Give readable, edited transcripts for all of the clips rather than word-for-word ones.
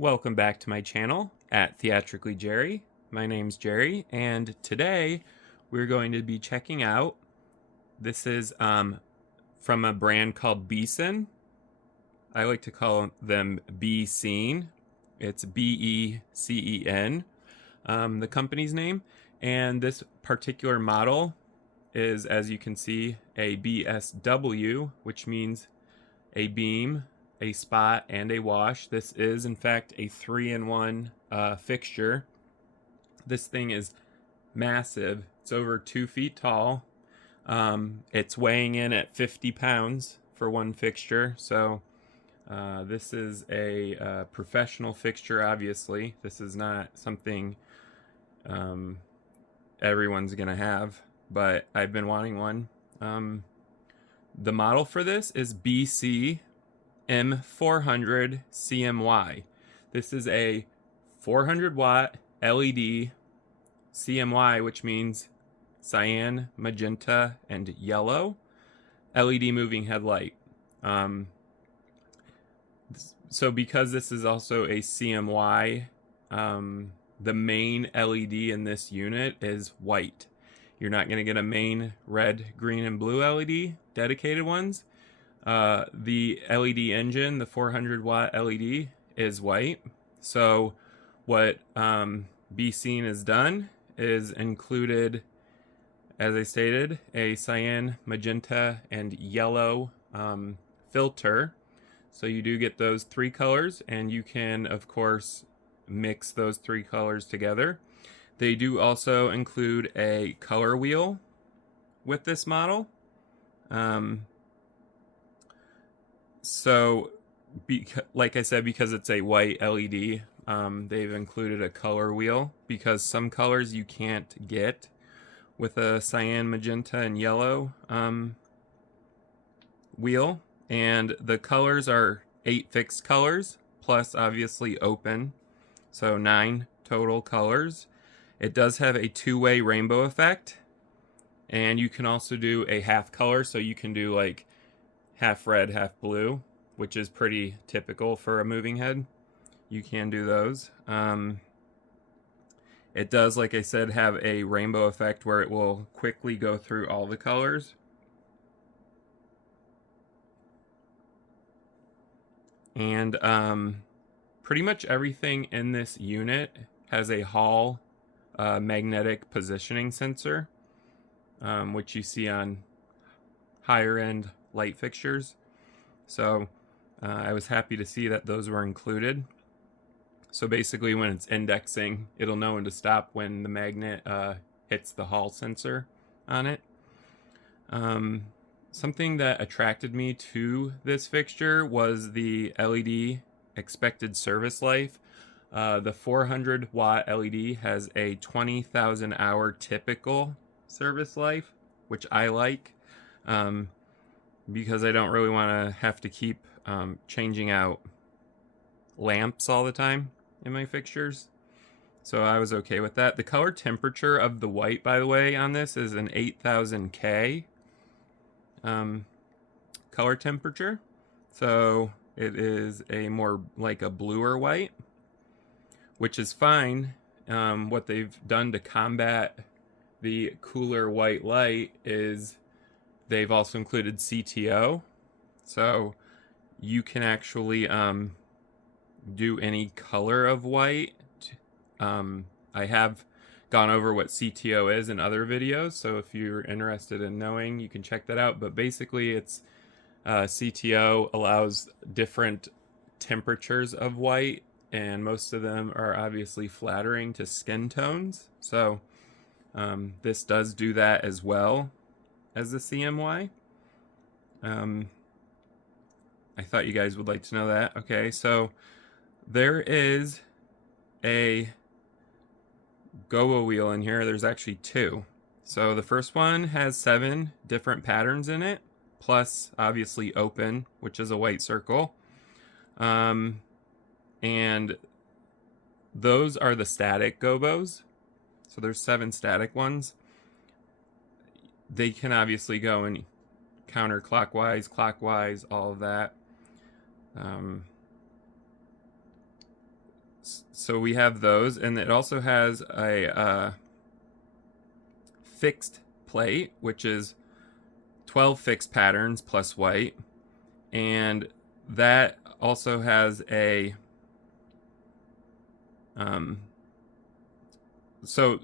Welcome back to my channel at Theatrically Jerry. My name's Jerry, and today we're going to be checking out, this is from a brand called Becen. I like to call them Becen. It's B-E-C-E-N, the company's name. And this particular model is, as you can see, a BSW, which means a beam, a spot, and a wash. This is in fact a 3-in-1 fixture. This thing is massive. It's over 2 feet tall. It's weighing in at 50 pounds for one fixture. So this is a professional fixture, obviously. This is not something everyone's gonna have, but I've been wanting one. The model for this is Becen 400W CMY. This is a 400 watt LED CMY, which means cyan, magenta, and yellow LED moving headlight. So because this is also a CMY, the main LED in this unit is white. You're not going to get a main red, green, and blue LED, dedicated ones. The LED engine, the 400 watt LED, is white. So what Becen has done is included, as I stated, a cyan, magenta, and yellow filter. So you do get those 3 colors, and you can, of course, mix those 3 colors together. They do also include a color wheel with this model. So, like I said, because it's a white LED, they've included a color wheel, because some colors you can't get with a cyan, magenta, and yellow wheel. And the colors are 8 fixed colors, plus obviously open, so 9 total colors. It does have a 2-way rainbow effect, and you can also do a half color, so you can do like half red, half blue, which is pretty typical for a moving head. You can do those. It does, like I said, have a rainbow effect where it will quickly go through all the colors. And pretty much everything in this unit has a Hall magnetic positioning sensor, which you see on higher end light fixtures. So I was happy to see that those were included. So basically, when it's indexing, it'll know when to stop when the magnet hits the Hall sensor on it. Something that attracted me to this fixture was the LED expected service life. The 400 watt LED has a 20,000 hour typical service life, which I like, because I don't really want to have to keep changing out lamps all the time in my fixtures. So I was okay with that. The color temperature of the white, by the way, on this is an 8000 K color temperature. So it is a more like a bluer white, which is fine. What they've done to combat the cooler white light is they've also included CTO. So you can actually do any color of white. I have gone over what CTO is in other videos, so if you're interested in knowing, you can check that out. But basically, it's CTO allows different temperatures of white, and most of them are obviously flattering to skin tones. So this does do that as well as the CMY. I thought you guys would like to know that. Okay, so there is a Gobo wheel in here. There's actually 2. So the first one has 7 different patterns in it, plus obviously open, which is a white circle. And those are the static Gobos. So there's 7 static ones. They can obviously go in counterclockwise, clockwise, all of that. So we have those, and it also has a fixed plate, which is 12 fixed patterns plus white, and that also has a so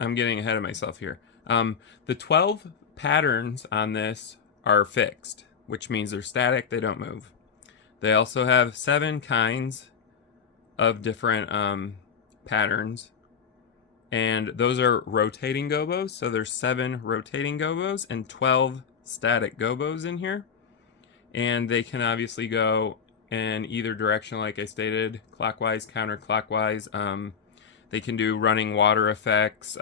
I'm getting ahead of myself here. The 12 patterns on this are fixed, which means they're static, they don't move. They also have 7 kinds of different patterns, and those are rotating gobos. So there's 7 rotating gobos and 12 static gobos in here, and they can obviously go in either direction, like I stated, clockwise, counterclockwise. They can do running water effects,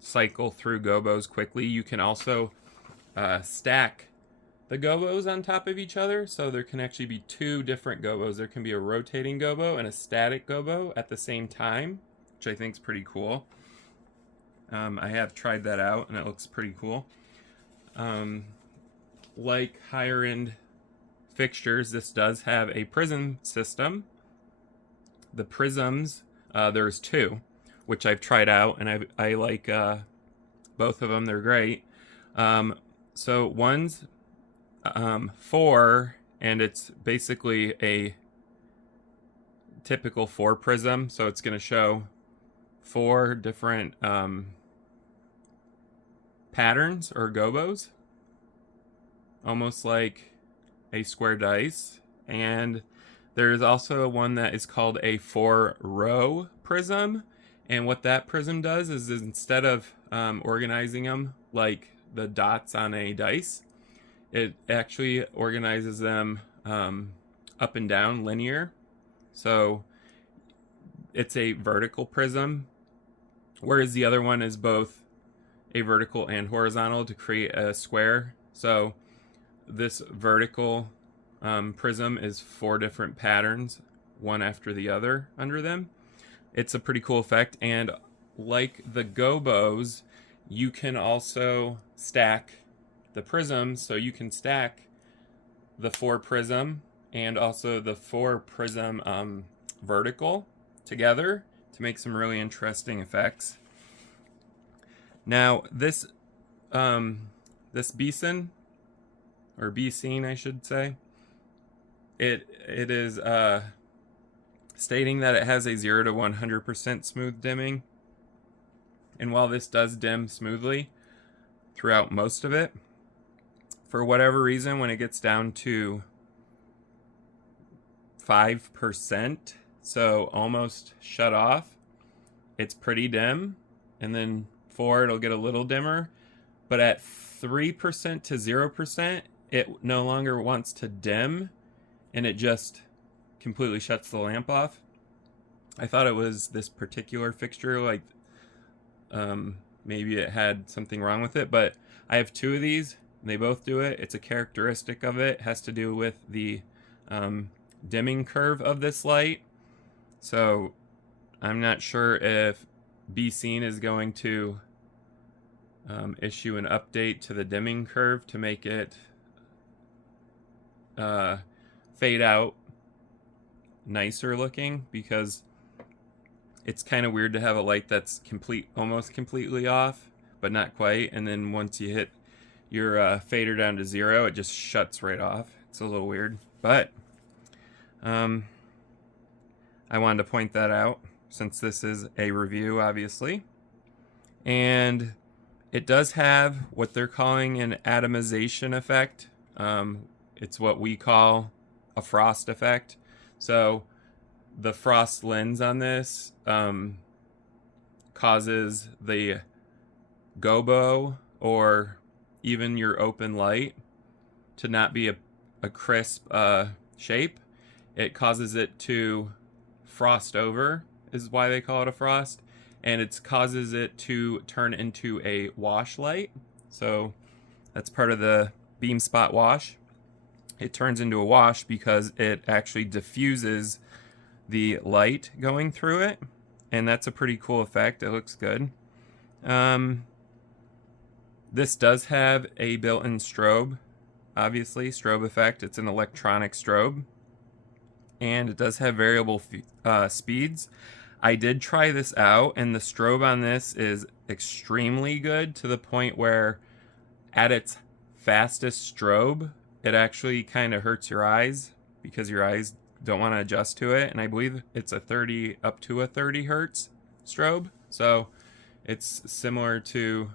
cycle through gobos quickly. You can also stack the gobos on top of each other, so there can actually be 2 different gobos. There can be a rotating gobo and a static gobo at the same time, which I think is pretty cool. I have tried that out, and it looks pretty cool. Like higher end fixtures, this does have a prism system. The prisms, there's 2, which I've tried out, and I like both of them. They're great. So one's 4, and it's basically a typical 4 prism, so it's going to show 4 different patterns or gobos, almost like a square dice. And there's also one that is called a 4-row prism, and what that prism does is instead of organizing them like the dots on a dice, it actually organizes them up and down linear. So it's a vertical prism, whereas the other one is both a vertical and horizontal to create a square. So this vertical prism is 4 different patterns, one after the other under them. It's a pretty cool effect, and like the gobos, you can also stack the prisms, so you can stack the 4 prism and also the 4 prism vertical together to make some really interesting effects. Now this Becen, or Becen I should say, it is stating that it has a 0 to 100% smooth dimming, and while this does dim smoothly throughout most of it, for whatever reason, when it gets down to 5%, so almost shut off, it's pretty dim, and then 4, it'll get a little dimmer, but at 3% to 0%, it no longer wants to dim, and it just completely shuts the lamp off. I thought it was this particular fixture, like maybe it had something wrong with it, but I have 2 of these. They both do it. It's a characteristic of it. It has to do with the dimming curve of this light. So I'm not sure if Becen is going to issue an update to the dimming curve to make it fade out nicer looking, because it's kind of weird to have a light that's almost completely off, but not quite, and then once you hit your fader down to 0, it just shuts right off. It's a little weird, but I wanted to point that out since this is a review, obviously. And it does have what they're calling an atomization effect. It's what we call a frost effect. So the frost lens on this causes the gobo, or even your open light, to not be a crisp shape. It causes it to frost over, is why they call it a frost, and it causes it to turn into a wash light. So that's part of the beam spot wash. It turns into a wash because it actually diffuses the light going through it, and that's a pretty cool effect. It looks good. This does have a built-in strobe, obviously, strobe effect. It's an electronic strobe. and it does have variable speeds. I did try this out, and the strobe on this is extremely good, to the point where at its fastest strobe, it actually kind of hurts your eyes because your eyes don't want to adjust to it. And I believe it's a 30 up to a 30 hertz strobe. So it's similar to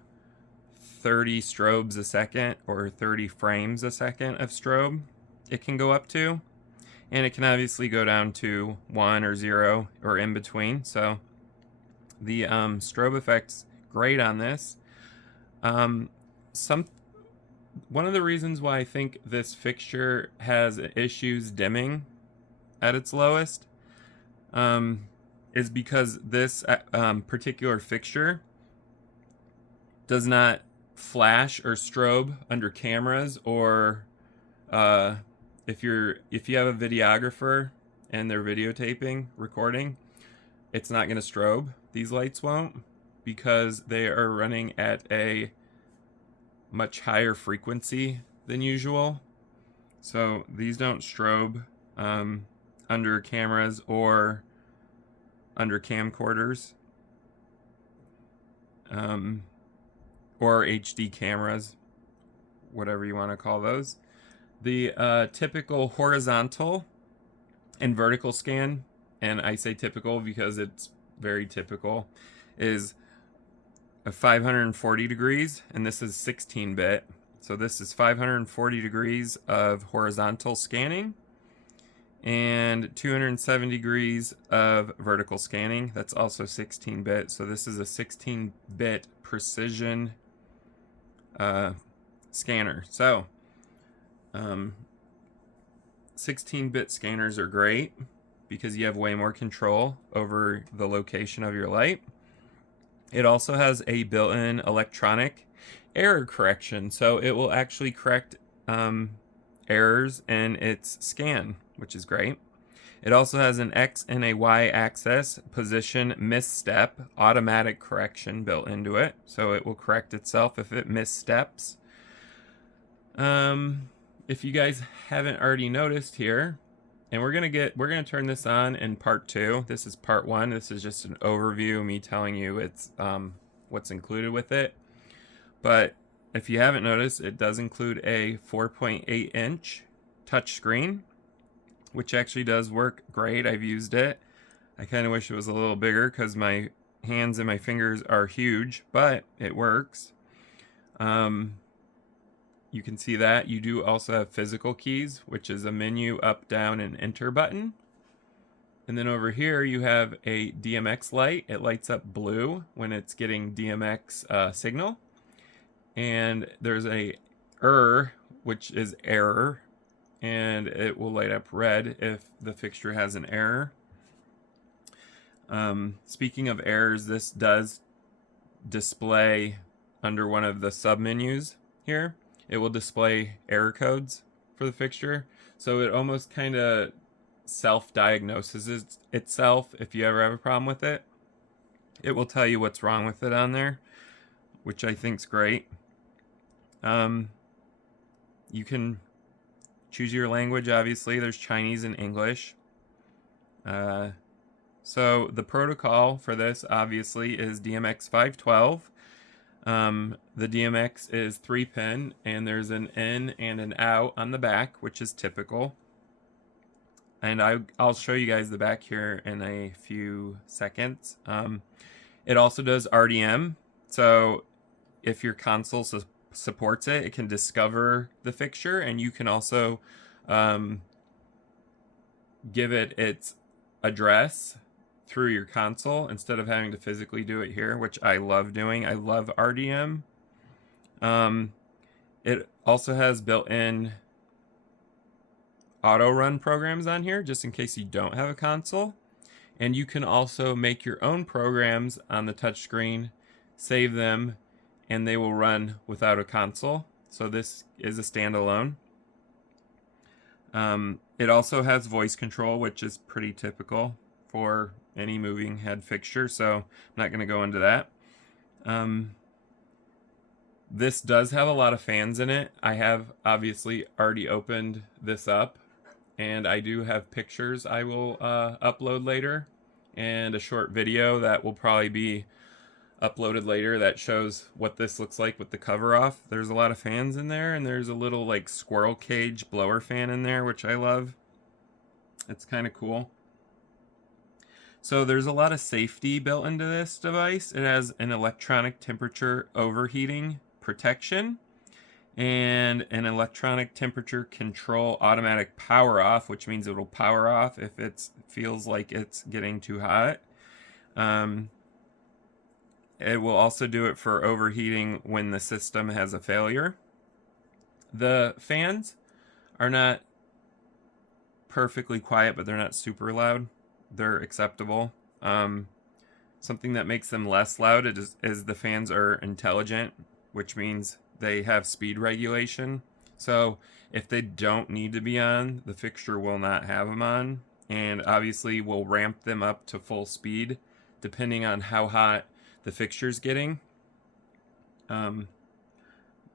30 strobes a second, or 30 frames a second of strobe it can go up to. And it can obviously go down to 1 or 0 or in between. So the strobe effect's great on this. One of the reasons why I think this fixture has issues dimming at its lowest is because this particular fixture does not flash or strobe under cameras, or if you have a videographer and they're videotaping, recording, it's not going to strobe. These lights won't, because they are running at a much higher frequency than usual. So these don't strobe under cameras or under camcorders or HD cameras, whatever you want to call those. The typical horizontal and vertical scan, and I say typical because it's very typical, is a 540 degrees, and this is 16-bit. So this is 540 degrees of horizontal scanning and 270 degrees of vertical scanning. That's also 16-bit. So this is a 16-bit precision scanner. So 16-bit scanners are great because you have way more control over the location of your light. It also has a built-in electronic error correction, so it will actually correct errors in its scan, which is great. It also has an X and a Y axis position misstep automatic correction built into it, so it will correct itself if it missteps. If you guys haven't already noticed here, and we're gonna turn this on in part 2. This is part 1. This is just an overview, me telling you it's what's included with it. But if you haven't noticed, it does include a 4.8-inch touch screen, which actually does work great. I've used it. I kind of wish it was a little bigger because my hands and my fingers are huge, but it works. You can see that. You do also have physical keys, which is a menu, up, down, and enter button. And then over here you have a DMX light. It lights up blue when it's getting DMX signal. And there's a which is error, and it will light up red if the fixture has an error. Speaking of errors, this does display under one of the submenus here. It will display error codes for the fixture, so it almost kind of self-diagnoses itself. If you ever have a problem with it, it will tell you what's wrong with it on there, which I think is great. You can choose your language. Obviously, there's Chinese and English. So the protocol for this obviously is DMX 512. The DMX is 3-pin, and there's an in and an out on the back, which is typical. And I'll show you guys the back here in a few seconds. It also does RDM, so if your console supports it, it can discover the fixture, and you can also give it its address through your console instead of having to physically do it here, which I love doing. I love RDM. It also has built-in auto run programs on here, just in case you don't have a console. And you can also make your own programs on the touchscreen, save them, and they will run without a console. So this is a standalone. It also has voice control, which is pretty typical for any moving head fixture, so I'm not going to go into that. This does have a lot of fans in it. I have obviously already opened this up and I do have pictures I will upload later, and a short video that will probably be uploaded later that shows what this looks like with the cover off. There's a lot of fans in there, and there's a little like squirrel cage blower fan in there, which I love. It's kind of cool. So there's a lot of safety built into this device. It has an electronic temperature overheating protection and an electronic temperature control automatic power off, which means it'll power off if it feels like it's getting too hot. It will also do it for overheating when the system has a failure. The fans are not perfectly quiet, but they're not super loud. They're acceptable. Something that makes them less loud is the fans are intelligent, which means they have speed regulation. So if they don't need to be on, the fixture will not have them on, and obviously will ramp them up to full speed depending on how hot the fixture's getting.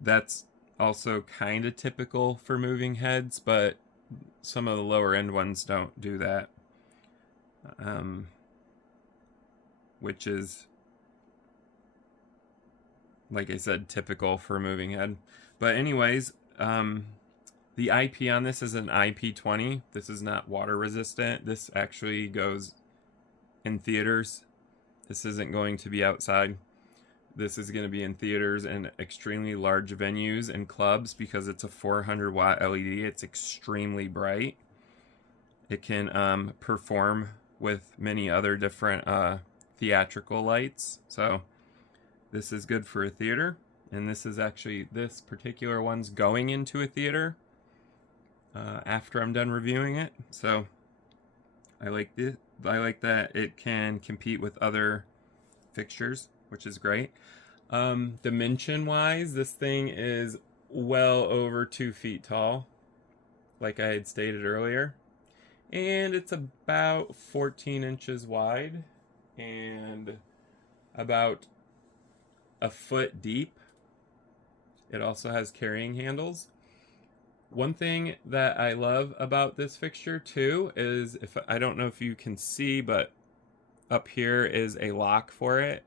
That's also kind of typical for moving heads, but some of the lower end ones don't do that, which is, like I said, typical for a moving head. But anyways, the IP on this is an IP20. This is not water resistant. This actually goes in theaters. This isn't going to be outside. This is going to be in theaters and extremely large venues and clubs because it's a 400 watt LED. It's extremely bright. It can perform with many other different theatrical lights. So this is good for a theater. And this is actually, this particular one's going into a theater after I'm done reviewing it. So I like this. I like that it can compete with other fixtures, which is great. Dimension wise, this thing is well over 2 feet tall, like I had stated earlier, and it's about 14 inches wide and about a foot deep. It also has carrying handles. One thing that I love about this fixture too is, I don't know if you can see, but up here is a lock for it.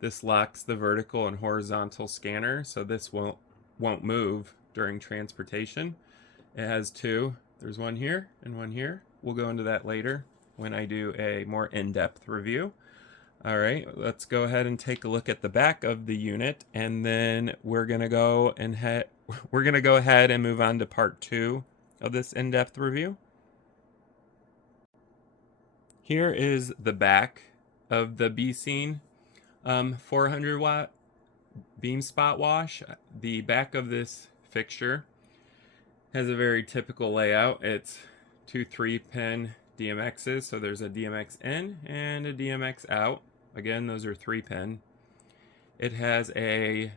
This locks the vertical and horizontal scanner, so this won't move during transportation. It has two. There's one here and one here. We'll go into that later when I do a more in-depth review. All right, let's go ahead and take a look at the back of the unit, and then we're gonna go ahead and move on to part 2 of this in-depth review. Here is the back of the Becen 400 watt beam spot wash. The back of this fixture has a very typical layout. It's 2 3-pin DMXs, so there's a DMX in and a DMX out. Again, those are 3-pin. It has a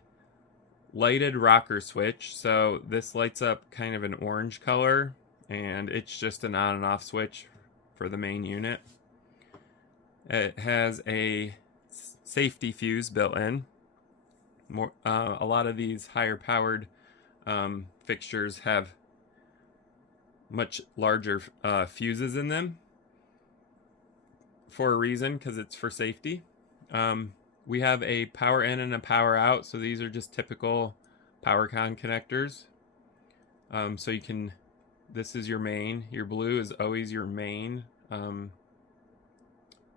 lighted rocker switch, so this lights up kind of an orange color, and it's just an on and off switch for the main unit. It has a safety fuse built in. A lot of these higher powered fixtures have much larger fuses in them for a reason, because it's for safety. We have a power in and a power out, so these are just typical PowerCon connectors. So you can, this is your main. Your blue is always your main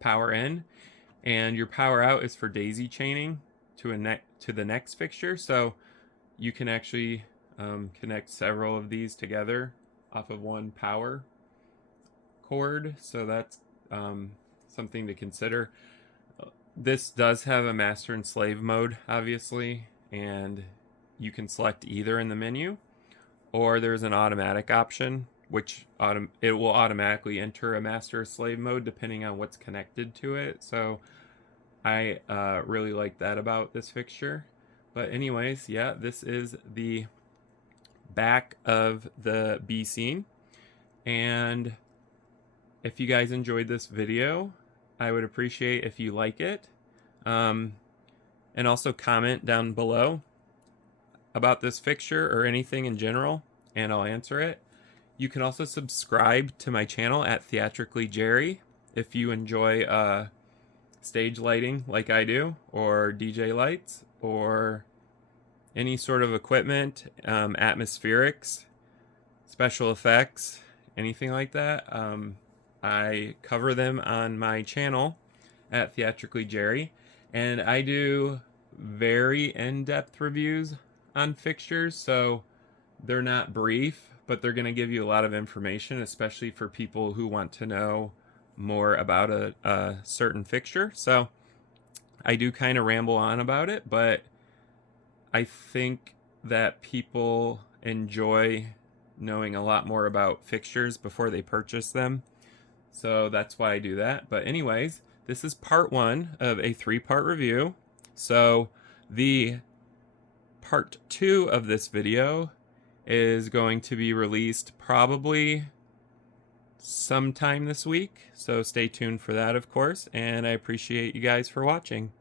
power in, and your power out is for daisy chaining to the next fixture. So you can actually connect several of these together off of one power cord. So that's something to consider. This does have a master and slave mode, obviously, and you can select either in the menu, or there's an automatic option, which it will automatically enter a master or slave mode depending on what's connected to it. So I really like that about this fixture. But anyways, yeah, this is the back of the Becen. And if you guys enjoyed this video, I would appreciate if you like it, and also comment down below about this fixture or anything in general, and I'll answer it. You can also subscribe to my channel at Theatrically Jerry if you enjoy stage lighting like I do, or DJ lights, or any sort of equipment, atmospherics, special effects, anything like that. I cover them on my channel at Theatrically Jerry, and I do very in-depth reviews on fixtures, so they're not brief, but they're going to give you a lot of information, especially for people who want to know more about a certain fixture. So I do kind of ramble on about it, but I think that people enjoy knowing a lot more about fixtures before they purchase them. So that's why I do that. But anyways, this is part 1 of a 3-part review. So the part 2 of this video is going to be released probably sometime this week. So stay tuned for that, of course. And I appreciate you guys for watching.